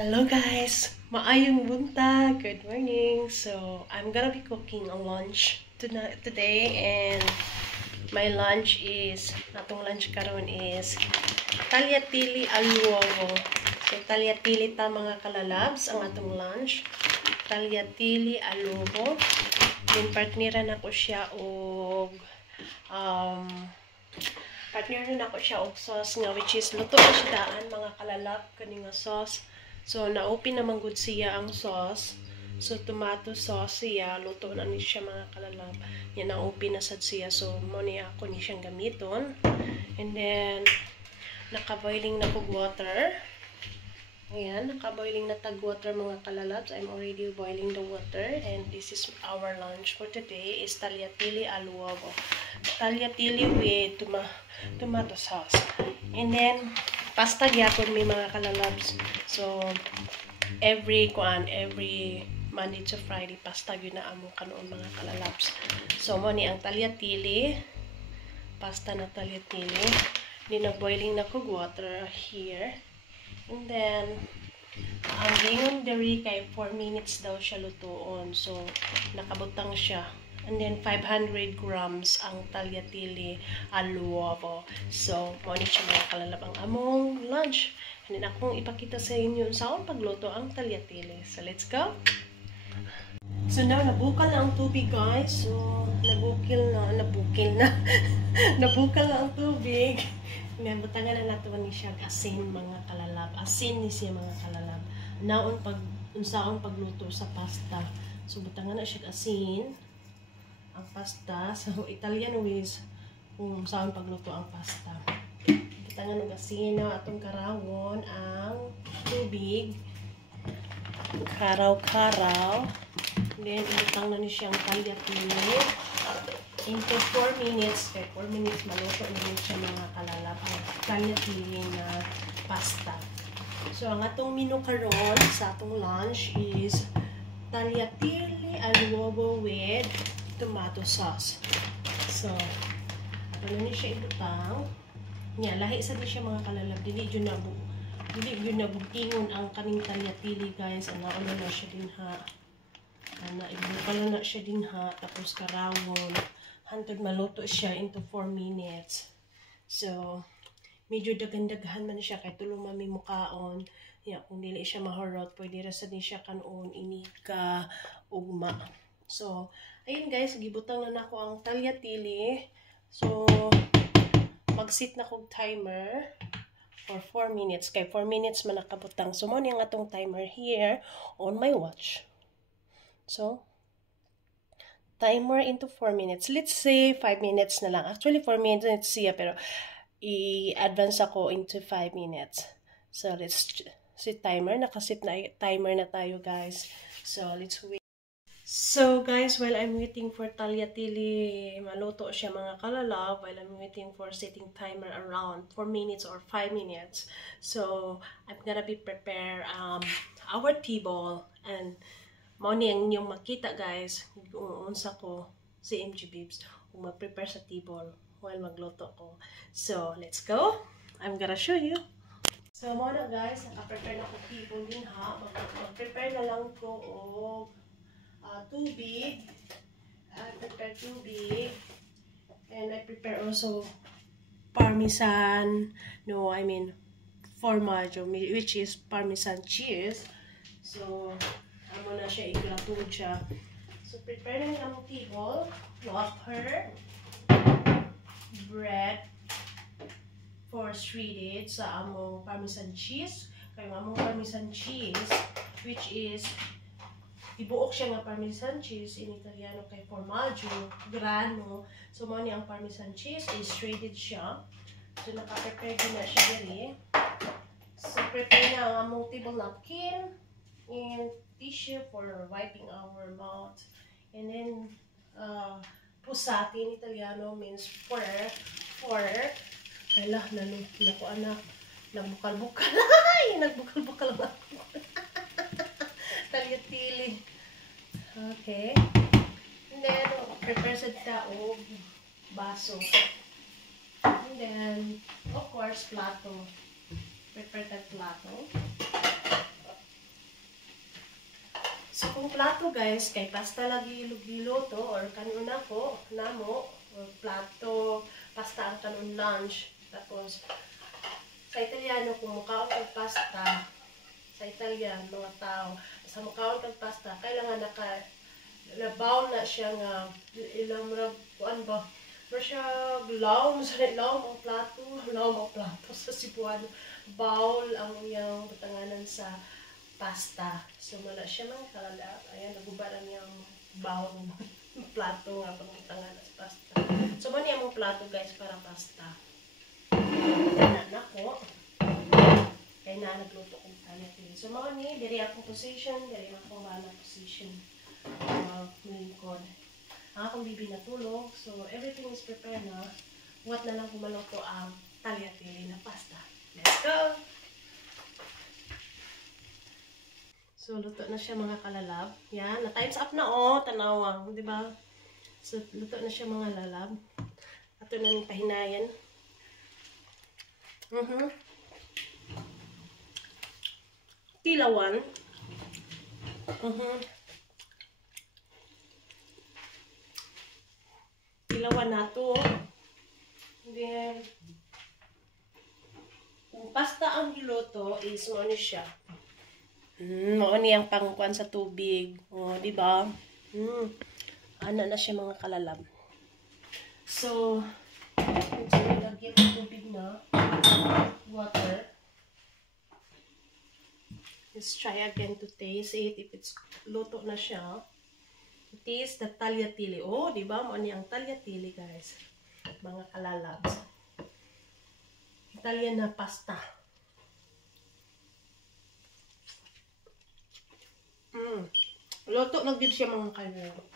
Hello guys! Maayong buntag! Good morning! So, I'm gonna be cooking a lunch today and my lunch is, atong lunch karon is tagliatelle al-uovo. So, tagliatelle ta mga kalalabs ang atong lunch. Tagliatelle al-uovo. Then, partneran ako siya og partneran ako siya og sauce nga which is luto na siya daan mga kalalab kani nga sauce. So, na-open naman good siya ang sauce. So, tomato sauce siya. Luto na ni siya mga kalalab. Yan, na-open na sad siya. So, muna ako ni siyang gamiton. And then, naka-boiling na kog water. Ayan, naka-boiling na tag water mga kalalabs. I'm already boiling the water. And this is our lunch for today is tagliatelle al-uovo. Tagliatelle with tomato sauce. And then, pasta gyapon may mga kalalabs. So, every Monday to Friday, pasta yun na amo kanoon mga kalalabs. So, mo ni ang tagliatelle, pasta na tagliatelle. Then, nag-boiling na kog water here. And then, ang gingon diri kay 4 minutes daw siya lutoon. So, nakabutang siya. And then, 500 grams ang tagliatelle al-uovo. So, mo ni siya mga kalalab ang among lunch. And then, akong ipakita sa inyo sa akong pagluto ang tagliatelle. So, let's go! So, now, nabukal na ang tubig, guys. So, nabukal na ang tubig. Ngayon, butangan na nato ni siya asin mga kalalab. Asin ni siya mga kalalab. Naon unsaon pagluto sa pasta. So, butangan na siya asin. Ang pasta. So, Italian ways kung saan pagluto ang pasta. Butangan ng asin na atong karawon ang tubig. Karaw-karaw. Then, ibutang na ni siyang tagliatelle. Into 4 minutes, kaya 4 minutes maluto na rin siya mga kalalab ang tagliatelle na pasta. So, ang atong menu karon sa atong lunch is tagliatelle al-uovo with tomato sauce. So, ato na ni siya ibutang. Nya, lahi sa di siya mga kalalab. Dili yun nabutingon ang kaning tagliatelle guys. Ano na siya din ha. Ibukalo na siya din ha. Tapos karawon. Hantod maluto siya into 4 minutes. So, medyo daghan-daghan man siya kay tulong mami mukaon. Yeah, kung dili siya mahurot, pwede ra sad ni siya kanon inika ugma. So, ayun guys, gibutang na nako ang tagliatelle. So, mag-set na kog timer for 4 minutes. Kay 4 minutes man nakabutang. So, mo ni ang atong timer here on my watch. So, timer into 4 minutes. Let's say 5 minutes na lang. Actually, 4 minutes siya, pero i-advance ako into 5 minutes. So, let's set timer. Nakaset na timer na tayo, guys. So, let's wait. So, guys, while I'm waiting for tagliatelle, maluto siya mga kalalab, while I'm waiting for setting timer around 4 minutes or 5 minutes. So, I'm gonna be prepare our table and mao ni ang inyong makita guys kung unsa ko si MG Bibs kung mag-prepare sa table while magluto ko. So, let's go. I'm gonna show you. So, mao na guys, naka-prepare na ko table din ha. Mag-prepare na lang ko og tubig. I prepare tubig. And I prepare also parmesan, formaggio, which is parmesan cheese. So, amo na siya, i-gratin siya. So, prepare na yung table, water, bread, for shredded sa among parmesan cheese. Kaya among parmesan cheese, which is, ibuok siya nga parmesan cheese, in Italiano kay formaggio, grano. So, mo ni ang parmesan cheese, is shredded siya. So, naka-prepare din na siya diri. So, prepare na ang among table napkin, and tissue for wiping our mouth. And then, pusati in Italiano means fork. Ala, nakuha na. Nagbukal-bukal. Ay, nagbukal-bukal lang ako. Tagliatelle. Okay. And then, prepare sa tao, baso. And then, of course, plato. Prepare that plato. akong plato guys, kay pasta lagi luto or kanuna ko, namo, or plato, pasta ang kanon lunch. Tapos, sa Italiano, kung mukhaon kag pasta, sa Italian, mga tao, sa mukhaon kag pasta, kailangan labaw na siya nga, ilang kuan ba, siya law ang plato sa Cebuano, bowl ang iyang butanganan sa pasta. So, wala siya man kalala. Ayan, nagubaran niyang bowl plato nga pagbutanganan sa pasta. So, man yung plato guys para pasta. Na ko. Kaya na nagluto kong talia-tili. So, mga ni, diri akong position, diri akong wala position. Lingkod. Ang akong bibi natulog. So, everything is prepared na. What na lang kumaluto ang talia-tili na pasta. Let's go! So, luto na siya mga kalalab. Yan, na-times up na tanawang, di ba? So, luto na siya mga lalab. Ato na yung pahinayan. Tilawan. Tilawan na to. Then, kung pasta ang giluto is ano siya. Ano yung pangkuan sa tubig. O, di ba? Ano na siya mga kalalab. So, lagyan ng tubig na. Water. Let's try again to taste it. If it's luto na siya. Taste the talia-tili. Oh, di ba? Ano yung talia-tili, guys? Mga kalalabs. Italian na pasta. Luto na din siya mga kalalabs.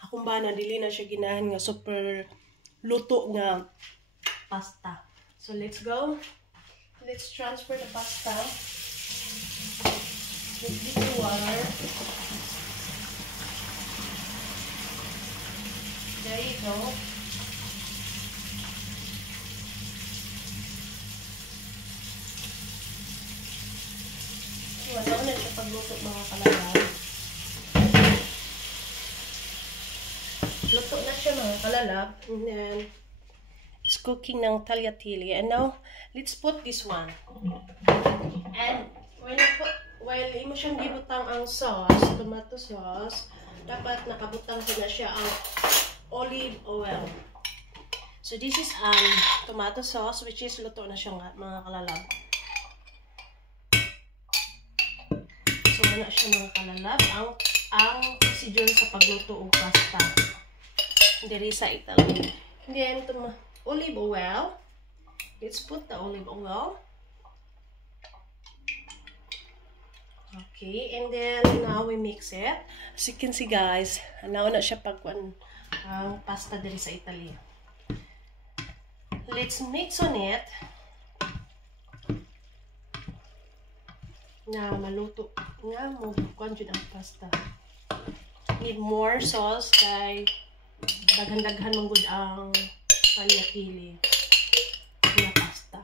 Akong ba na dili na siya ginahan nga super luto nga pasta. So let's go. Let's transfer the pasta. Let's get the water. There you go. So, ano na siya pagluto mga kalalab. Luto na siya mga kalalab. And then, it's cooking ng talia-tili. And now, let's put this one. And, while imo siyang gibutang ang sauce, tomato sauce, dapat nakabutang na siya ang olive oil. So, this is tomato sauce, which is luto na siya mga kalalab. So, wala siya mga kalalab. Ang procedure sa pagluto o pasta. Diri sa Italy. Then, olive oil. Let's put the olive oil. Okay, and then now we mix it. As you can see guys, nauna siya pagkuan ang pasta diri sa Italy. Let's mix on it. Na maluto nga mo kuan jud ang pasta. Need more sauce kay daghan-daghan man gud ang talia-tili na pasta.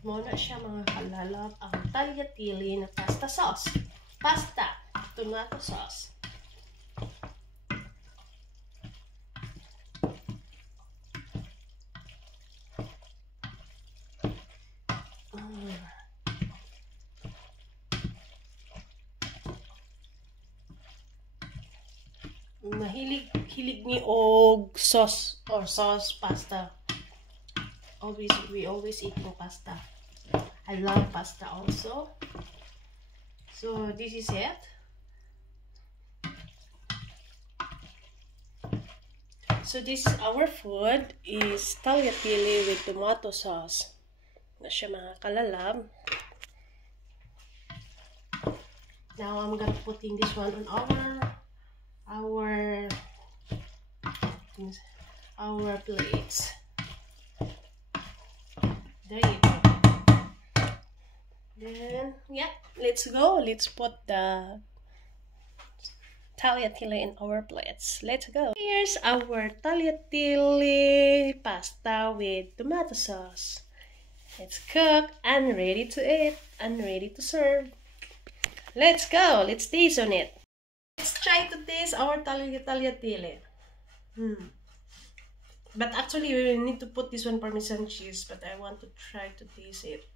Muna siya mga kalalab ang talia-tili na pasta sauce. Pasta, tomato sauce. Mahilig ni og sauce or sauce pasta. We always eat no pasta. I love pasta also. So this is it. So this our food is tagliatelle with tomato sauce. Na siya mga kalalab. Now I'm gonna putting this one on our plates. There you go. Then yeah, let's go. Let's put the tagliatelle in our plates. Let's go. Here's our tagliatelle pasta with tomato sauce. It's cooked and ready to eat and ready to serve. Let's go. Let's taste on it. Let's try to taste our tagliatelle. But actually, we need to put this one Parmesan cheese. But I want to try to taste it.